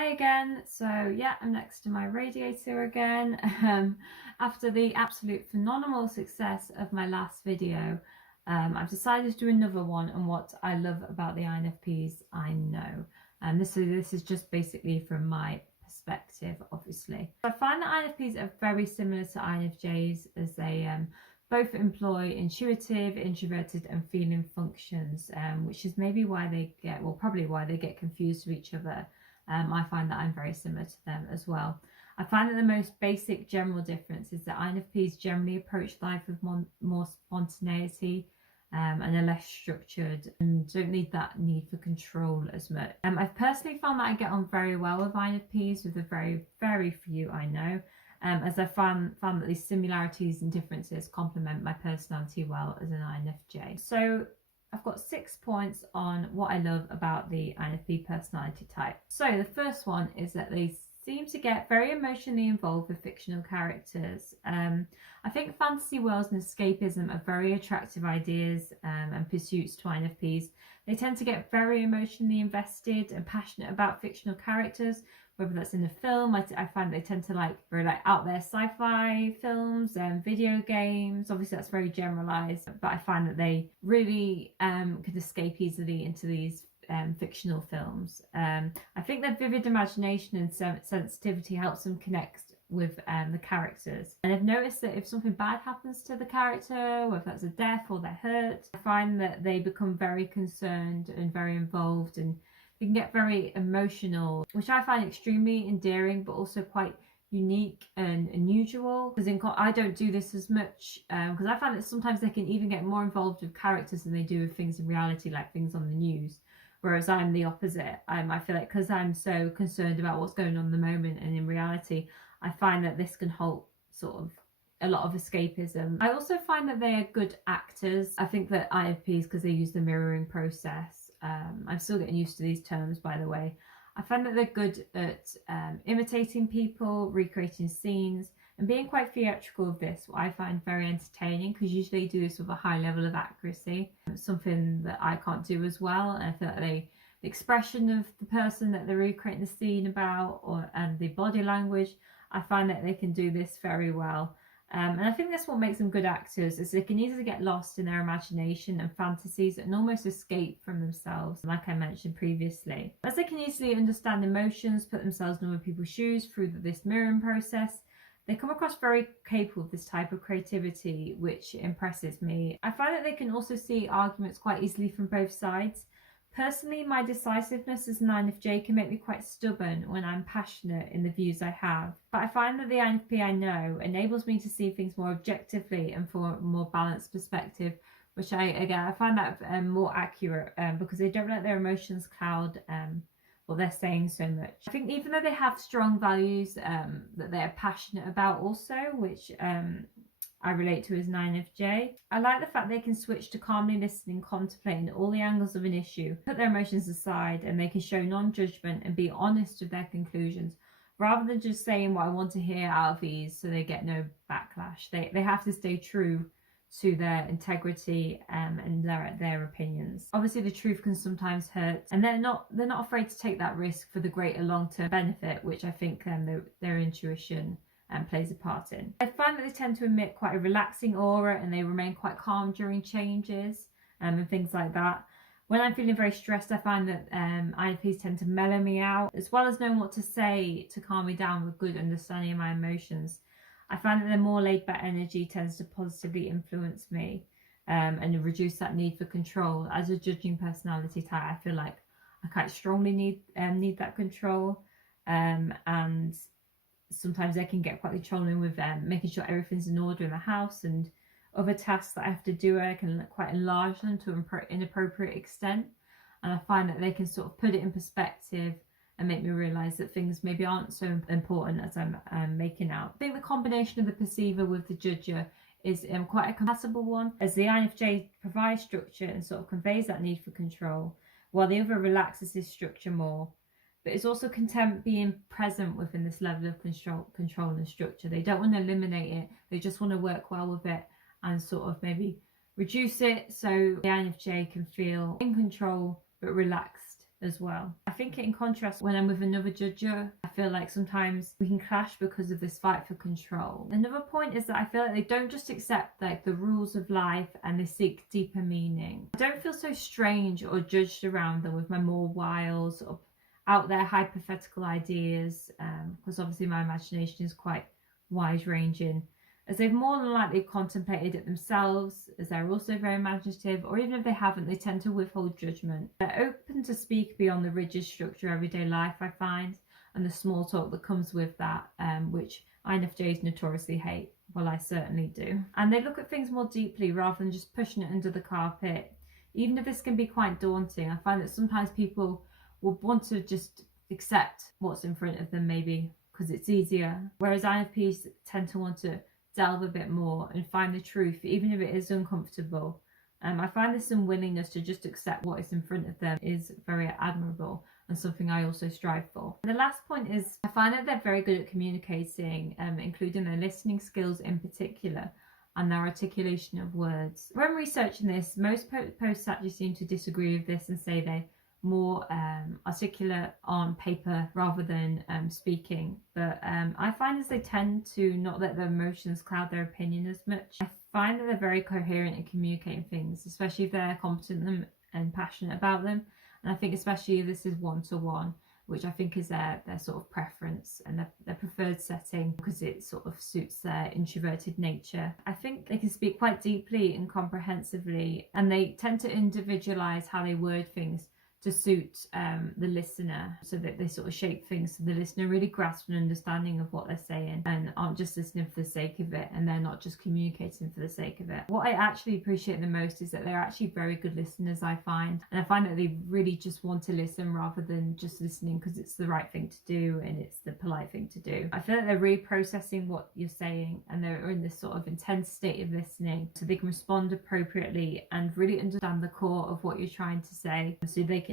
Hi again. So yeah, I'm next to my radiator again. After the absolute phenomenal success of my last video, I've decided to do another one on what I love about the INFPs I know. And this is just basically from my perspective, obviously. I find that INFPs are very similar to INFJs as they both employ intuitive, introverted and feeling functions, which is maybe why they get, well, probably why they get confused with each other. I find that I'm very similar to them as well. I find that the most basic general difference is that INFPs generally approach life with more spontaneity and are less structured and don't need that need for control as much. I've personally found that I get on very well with INFPs, with the very few I know, as I found that these similarities and differences complement my personality well as an INFJ. So I've got 6 points on what I love about the INFP personality type. So the first one is that they seem to get very emotionally involved with fictional characters. I think fantasy worlds and escapism are very attractive ideas and pursuits to INFPs. They tend to get very emotionally invested and passionate about fictional characters, whether that's in a film. I find they tend to like very out there sci-fi films and video games. Obviously that's very generalized, but I find that they really could escape easily into these fictional films. I think their vivid imagination and sensitivity helps them connect with the characters. And I've noticed that if something bad happens to the character, whether that's a death or they're hurt, I find that they become very concerned and very involved, and they can get very emotional, which I find extremely endearing, but also quite unique and unusual. Because I don't do this as much, because I find that sometimes they can even get more involved with characters than they do with things in reality, like things on the news. Whereas I'm the opposite. I feel like because I'm so concerned about what's going on in the moment and in reality, I find that this can hold sort of a lot of escapism. I also find that they are good actors. I think that INFPs, because they use the mirroring process, I'm still getting used to these terms, by the way. I find that they're good at imitating people, recreating scenes, and being quite theatrical with this, what I find very entertaining, because usually they do this with a high level of accuracy, something that I can't do as well. And I feel like the expression of the person that they're recreating the scene about, and the body language, I find that they can do this very well. And I think that's what makes them good actors, is they can easily get lost in their imagination and fantasies and almost escape from themselves, like I mentioned previously. As they can easily understand emotions, put themselves in other people's shoes through this mirroring process, they come across very capable of this type of creativity, which impresses me. I find that they can also see arguments quite easily from both sides. Personally, my decisiveness as an INFJ can make me quite stubborn when I'm passionate in the views I have. But I find that the INFP I know enables me to see things more objectively and from a more balanced perspective, which I find that more accurate, because they don't let their emotions cloud what they're saying so much. I think even though they have strong values that they're passionate about also, which I relate to as an INFJ. I like the fact they can switch to calmly listening, contemplating all the angles of an issue, put their emotions aside, and they can show non-judgment and be honest with their conclusions, rather than just saying what I want to hear out of ease so they get no backlash. They have to stay true to their integrity and their opinions. Obviously the truth can sometimes hurt, and they're not afraid to take that risk for the greater long-term benefit, which I think their intuition plays a part in. I find that they tend to emit quite a relaxing aura, and they remain quite calm during changes and things like that. When I'm feeling very stressed, I find that INFPs tend to mellow me out, as well as knowing what to say to calm me down with good understanding of my emotions. I find that their more laid-back energy tends to positively influence me and reduce that need for control. As a judging personality type, I feel like I quite strongly need that control, and sometimes they can get quite controlling with making sure everything's in order in the house, and other tasks that I have to do, I can quite enlarge them to an inappropriate extent. And I find that they can sort of put it in perspective and make me realise that things maybe aren't so important as I'm making out. I think the combination of the perceiver with the judger is quite a compatible one, as the INFJ provides structure and sort of conveys that need for control, while the other relaxes this structure more. But it's also content being present within this level of control and structure. They don't want to eliminate it, they just want to work well with it and sort of maybe reduce it so the INFJ can feel in control but relaxed as well. I think in contrast, when I'm with another judger, I feel like sometimes we can clash because of this fight for control. Another point is that I feel like they don't just accept like the rules of life and they seek deeper meaning. I don't feel so strange or judged around them with my more wild or out there hypothetical ideas, because obviously my imagination is quite wide ranging, as they've more than likely contemplated it themselves, as they're also very imaginative, or even if they haven't, they tend to withhold judgment. They're open to speak beyond the rigid structure of everyday life, I find, and the small talk that comes with that, which INFJs notoriously hate. Well, I certainly do. And they look at things more deeply rather than just pushing it under the carpet. Even if this can be quite daunting, I find that sometimes people will want to just accept what's in front of them, maybe because it's easier, whereas INFPs tend to want to delve a bit more and find the truth, even if it is uncomfortable. I find this unwillingness to just accept what is in front of them is very admirable and something I also strive for. And the last point is I find that they're very good at communicating, including their listening skills in particular and their articulation of words. When researching this, most posts actually seem to disagree with this and say they're more articulate on paper rather than speaking, but I find as they tend to not let their emotions cloud their opinion as much. I find that they're very coherent in communicating things, especially if they're competent and passionate about them, and I think especially if this is one-to-one, which I think is their sort of preference and their preferred setting because it sort of suits their introverted nature. I think they can speak quite deeply and comprehensively, and they tend to individualize how they word things to suit the listener, so that they sort of shape things so the listener really grasps an understanding of what they're saying and aren't just listening for the sake of it, and they're not just communicating for the sake of it. What I actually appreciate the most is that they're actually very good listeners, I find, and I find that they really just want to listen rather than just listening because it's the right thing to do and it's the polite thing to do. I feel like they're really processing what you're saying and they're in this sort of intense state of listening so they can respond appropriately and really understand the core of what you're trying to say, so they can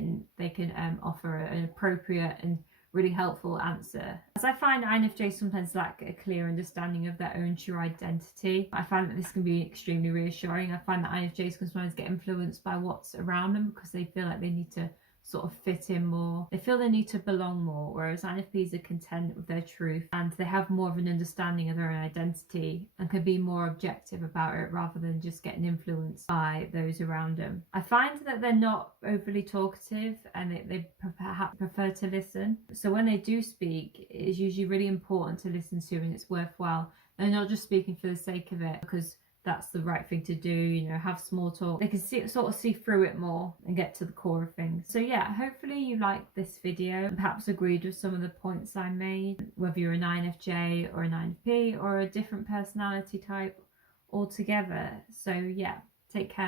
offer an appropriate and really helpful answer. As I find INFJs sometimes lack a clear understanding of their own true identity, I find that this can be extremely reassuring. I find that INFJs can sometimes get influenced by what's around them because they feel like they need to sort of fit in more. They feel they need to belong more, whereas INFPs are content with their truth and they have more of an understanding of their own identity and can be more objective about it rather than just getting influenced by those around them. I find that they're not overly talkative and they perhaps prefer to listen. So when they do speak, it is usually really important to listen to and it's worthwhile. They're not just speaking for the sake of it because that's the right thing to do, you know, have small talk. They can sort of see through it more and get to the core of things. So yeah, hopefully you liked this video and perhaps agreed with some of the points I made, whether you're an INFJ or an INFP or a different personality type altogether. So yeah, take care.